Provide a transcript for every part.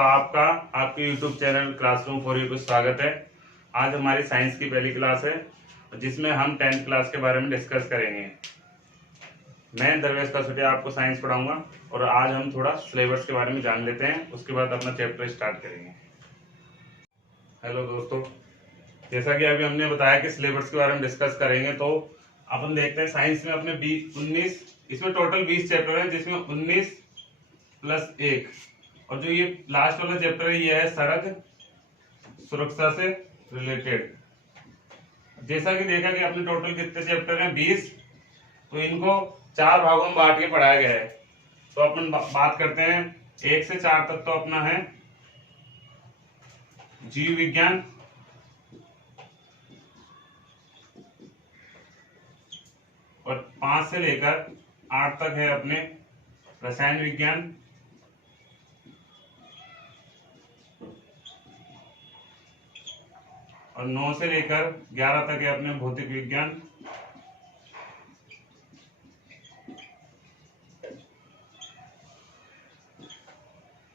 आपका आपके YouTube channel classroom for you को स्वागत है। आज हमारी साइंस की पहली क्लास है जिसमें हम 10th क्लास के बारे में डिस्कस करेंगे। मैं दरवेश कसोटिया आपको साइंस पढ़ाऊंगा और आज हम थोड़ा सिलेबस के बारे में जान लेते हैं, उसके बाद अपना चैप्टर स्टार्ट करेंगे। हेलो दोस्तों, जैसा कि अभी हमने बताया कि सिलेबस के बारे में डिस्कस करेंगे, तो अपन देखते हैं साइंस में अपने 19 इसमें टोटल 20 चैप्टर है, जिसमें 19 प्लस 1 और जो ये लास्ट वाला चैप्टर है ये है सड़क सुरक्षा से रिलेटेड। जैसा कि देखा कि अपने टोटल कितने चैप्टर हैं 20, तो इनको 4 भागों में बांट के पढ़ाया गया है। तो अपन बात करते हैं 1 से 4 तक, तो अपना है जीव विज्ञान, और 5 से लेकर 8 तक है अपने रसायन विज्ञान, और 9 से लेकर 11 तक है अपने भौतिक विज्ञान,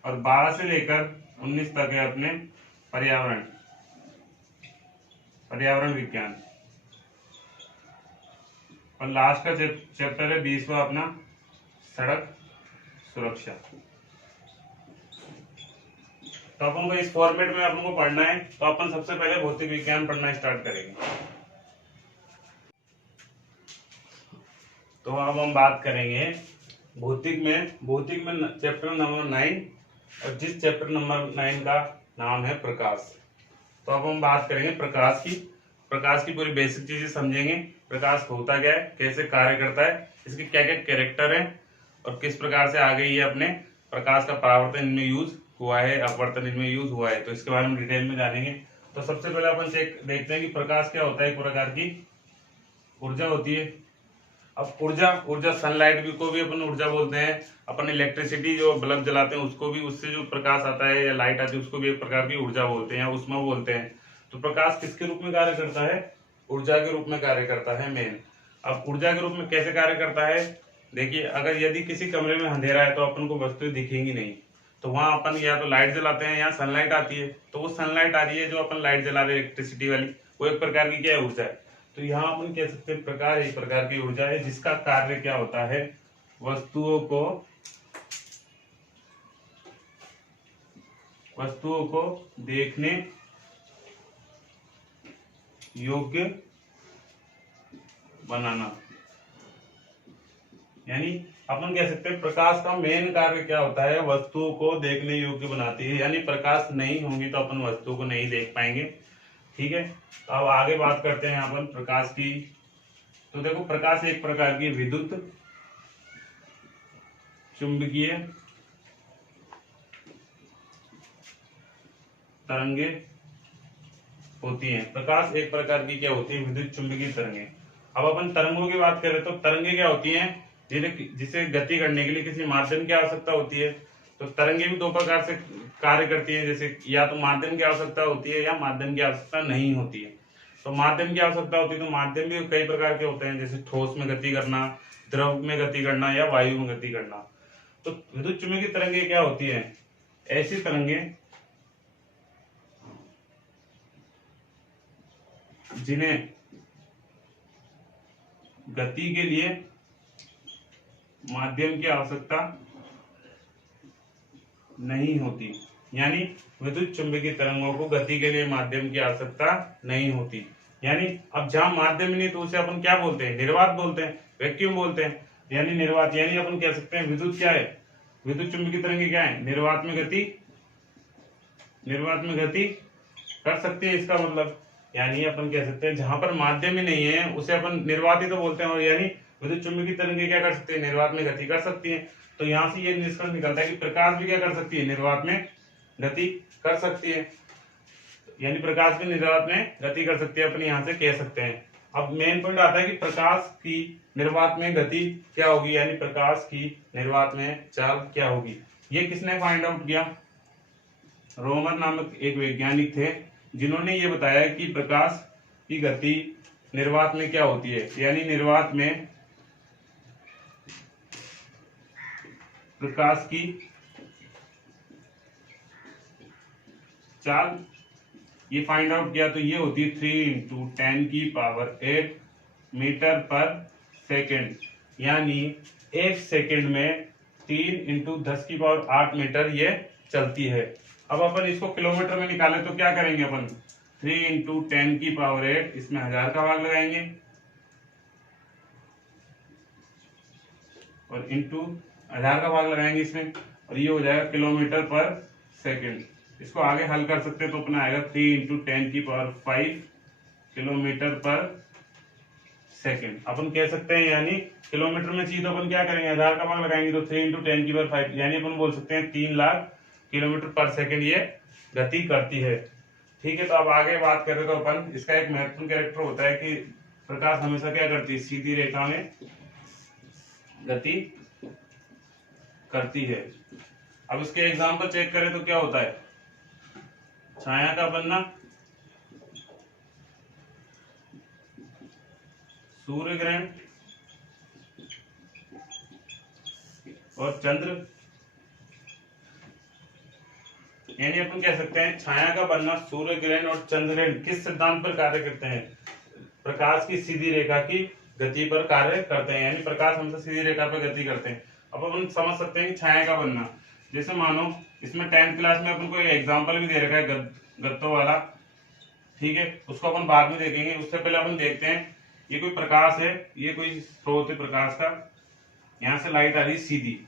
और 12 से लेकर 19 तक है अपने पर्यावरण विज्ञान, और लास्ट का चैप्टर है 20वां अपना सड़क सुरक्षा। तो अपन को इस फॉर्मेट में अपन को पढ़ना है। तो अपन सबसे पहले भौतिक विज्ञान पढ़ना स्टार्ट करेंगे। तो अब हम बात करेंगे भौतिक में चैप्टर नंबर 9, और जिस चैप्टर नंबर 9 का नाम है प्रकाश। तो अब हम बात करेंगे प्रकाश की पूरी बेसिक चीजें समझेंगे। प्रकाश होता क्या है, कैसे कार्य करता है, इसके क्या क्या कैरेक्टर है, और किस प्रकार से आगे ये अपने प्रकाश का परावर्तन इनमें यूज हुआ है, अपवर्तन इनमें यूज हुआ है। तो इसके बारे में डिटेल में जानेंगे। तो सबसे पहले अपन देखते हैं कि प्रकाश क्या होता है। एक प्रकार की ऊर्जा होती है। अब ऊर्जा सनलाइट को भी अपन ऊर्जा बोलते हैं। अपन इलेक्ट्रिसिटी जो बल्ब जलाते हैं उसको भी, उससे जो प्रकाश आता है या लाइट आती है उसको भी एक प्रकार की ऊर्जा बोलते हैं या ऊष्मा बोलते हैं। तो प्रकाश किसके रूप में कार्य करता है? ऊर्जा के रूप में कार्य करता है मेन। अब ऊर्जा के रूप में कैसे कार्य करता है, देखिए, अगर यदि किसी कमरे में अंधेरा है तो अपन को वस्तुएं दिखेंगी नहीं, तो वहां अपन या तो लाइट जलाते हैं या सनलाइट आती है। तो वो सनलाइट आ रही है जो अपन लाइट जला रहे हैं इलेक्ट्रिसिटी वाली, वो एक प्रकार की क्या है, ऊर्जा है। तो यहाँ अपन कह सकते हैं प्रकाश एक प्रकार की ऊर्जा है जिसका कार्य क्या होता है, वस्तुओं को देखने योग्य बनाना। यानी अपन कह सकते हैं प्रकाश का मेन कार्य क्या होता है, वस्तुओं को देखने योग्य बनाती है। यानी प्रकाश नहीं होगी तो अपन वस्तुओं को नहीं देख पाएंगे। ठीक है, तो अब आगे बात करते हैं यहाँ पर प्रकाश की। तो देखो, प्रकाश एक प्रकार की विद्युत चुंबकीय तरंगे होती हैं। प्रकाश एक प्रकार की क्या होती है, विद्युत चुंबकीय तरंगे। अब अपन तरंगों की बात करें तो तरंगे क्या होती हैं, जिसे गति करने के लिए किसी माध्यम की आवश्यकता होती है। तो तरंगे भी 2 प्रकार से कार्य करती है, जैसे या तो माध्यम की आवश्यकता होती है या माध्यम की आवश्यकता नहीं होती है। तो माध्यम की आवश्यकता होती है तो माध्यम भी कई प्रकार के होते हैं, जैसे ठोस में गति करना, द्रव में गति करना या वायु में गति करना। तो विद्युत चुंबकीय तरंगे क्या होती है, ऐसी तरंगे जिन्हें गति के लिए माध्यम की आवश्यकता नहीं होती। यानी विद्युत चुंबकीय तरंगों को गति के लिए माध्यम की आवश्यकता नहीं होती। यानी अब जहां माध्यम नहीं तो उसे अपन क्या बोलते हैं, निर्वात बोलते हैं, वैक्यूम बोलते हैं। यानी निर्वात, यानी अपन कह सकते हैं विद्युत क्या है, विद्युत चुंबकीय तरंगे क्या है, निर्वात में गति कर सकती है। इसका मतलब यानी अपन कह सकते हैं जहां पर माध्यम ही नहीं है उसे अपन निर्वात ही तो बोलते हैं। और यानी विद्युत चुंबकीय तरंगे क्या कर सकती है, निर्वात में गति कर सकती है। तो यहाँ से ये निष्कर्ष निकलता है कि प्रकाश भी क्या कर सकती है, निर्वात में गति कर सकती है। यानी प्रकाश भी निर्वात में गति कर सकती है, अपन यहाँ से कह सकते हैं। अब मेन पॉइंट आता है कि प्रकाश की निर्वात में गति क्या होगी, यानी प्रकाश की निर्वात में चाल क्या होगी। ये किसने फाइंड आउट किया, रोमर नामक एक वैज्ञानिक थे जिन्होंने ये बताया कि प्रकाश की गति निर्वात में क्या होती है। यानी निर्वात में प्रकाश की चाल ये फाइंड आउट किया तो ये होती है 3 × 10⁸ मीटर पर सेकेंड, यानी 1 सेकेंड में 3 × 10⁸ मीटर ये चलती है। अब अपन इसको किलोमीटर में निकाले तो क्या करेंगे अपन, 3 × 10⁸ इसमें 1000 का भाग लगाएंगे और इंटू 1000 का भाग लगाएंगे इसमें, और ये हो जाएगा किलोमीटर पर सेकेंड। इसको आगे हल कर सकते हैं तो अपना आएगा 3 × 10⁵ किलोमीटर पर सेकेंड। अपन कह सकते हैं यानी किलोमीटर में चाहिए तो अपन क्या करेंगे, 1000 का भाग लगाएंगे तो 3 × 10⁵, यानी अपन बोल सकते हैं 3 लाख किलोमीटर पर सेकेंड ये गति करती है। ठीक है, तो अब आगे बात करें तो अपन इसका एक महत्वपूर्ण कैरेक्टर होता है कि प्रकाश हमेशा क्या करती है, सीधी रेखा में गति करती है। अब इसके एग्जाम्पल चेक करें तो क्या होता है, छाया का बनना, सूर्य ग्रहण और चंद्र, यानी अपन कह सकते हैं छाया का बनना, सूर्य ग्रहण और चंद्र ग्रहण किस सिद्धांत पर कार्य करते हैं, प्रकाश की सीधी रेखा की गति पर कार्य करते हैं, यानी प्रकाश हमेशा सीधी रेखा पर गति करते हैं। अब अपन समझ सकते हैं कि छाया का बनना, जैसे मानो इसमें 10th क्लास में अपन को एग्जाम्पल भी दे रखा है गत्तों वाला, ठीक है, उसको अपन बाद में देखेंगे। उससे पहले अपन देखते हैं ये कोई प्रकाश है, ये कोई स्रोत है प्रकाश का, यहाँ से लाइट आ रही है सीधी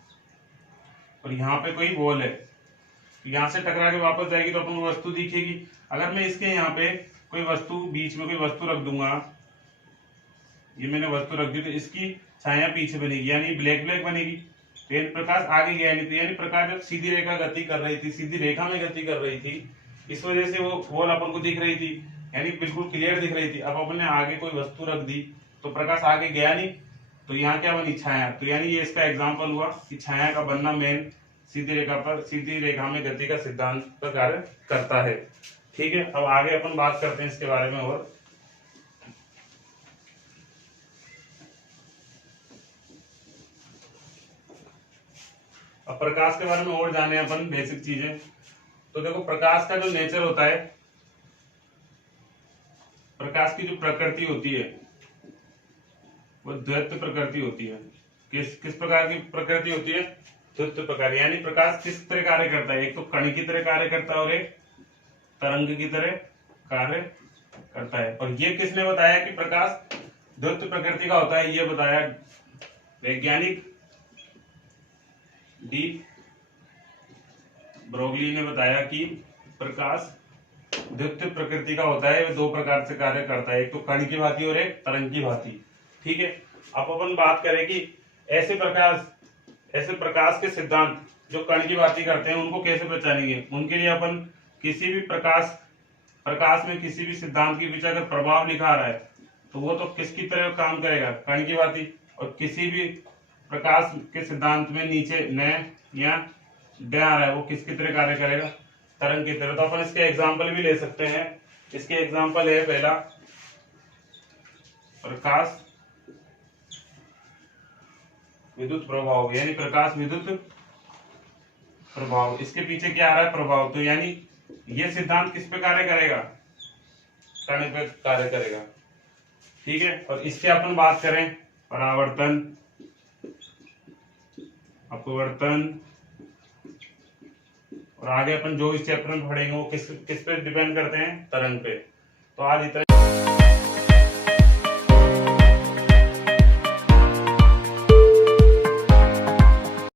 और यहाँ पे कोई बॉल है, यहाँ से टकरा के वापस जाएगी तो अपन को वस्तु दिखेगी। अगर मैं इसके यहाँ पे कोई वस्तु, बीच में कोई वस्तु रख दूंगा, ये मैंने वस्तु रख दी तो इसकी छाया पीछे बनेगी, यानी ब्लैक ब्लैक बनेगी। तो प्रकाश आगे गया नहीं, तो यानी प्रकाश जब सीधी रेखा गति कर रही थी, सीधी रेखा में गति कर रही थी, इस वजह से वो बॉल अपन को दिख रही थी, यानी बिल्कुल क्लियर दिख रही थी। अब अपन ने आगे कोई वस्तु रख दी तो प्रकाश आगे गया नहीं, तो यहाँ क्या बनी, छाया। तो यानी ये इसका एग्जाम्पल हुआ कि छाया का बनना मेन सीधी रेखा में गति का सिद्धांत पर कार्य करता है। ठीक है, अब आगे अपन बात करते हैं इसके बारे में और अब प्रकाश के बारे में और जाने अपन बेसिक चीजें। तो देखो प्रकाश का जो नेचर होता है, प्रकाश की जो प्रकृति होती है वो द्वैत प्रकृति होती है। किस प्रकार की प्रकृति होती है, द्वैत प्रकार, यानी प्रकाश किस तरह कार्य करता है, एक तो कण की तरह कार्य करता है और एक तरंग की तरह कार्य करता है। और ये किसने बताया कि प्रकाश द्वैत प्रकृति का होता है, ये बताया वैज्ञानिक डी ब्रोगली ने बताया कि प्रकाश द्वितीय प्रकृति का होता है, दो प्रकार से कार्य करता है, एक तो कण की भांति और एक तरंग की भांति। ठीक है, अब अपन बात करें कि ऐसे प्रकाश के सिद्धांत जो कण की भांति करते हैं उनको कैसे पहचानेंगे। उनके लिए अपन किसी भी प्रकाश में किसी भी सिद्धांत के पीछे अगर प्रभाव लिखा आ रहा है तो वो तो किसकी तरह काम करेगा, कण की भांति। और किसी भी प्रकाश के सिद्धांत में नीचे न या ड आ रहा है वो किसकी तरह कार्य करेगा, तरंग की तरह। तो अपन इसके एग्जाम्पल भी ले सकते हैं। इसके एग्जाम्पल है पहला प्रकाश विद्युत प्रभाव, यानी प्रकाश विद्युत प्रभाव, इसके पीछे क्या आ रहा है, प्रभाव। तो यानी ये सिद्धांत किस पे कार्य करेगा, कण पे कार्य करेगा। ठीक है, और इसके अपन बात करें परावर्तन, अपवर्तन, और आगे अपन जो इस चैप्टर में पढ़ेंगे वो किस पे डिपेंड करते हैं, तरंग पे। तो आज इतना।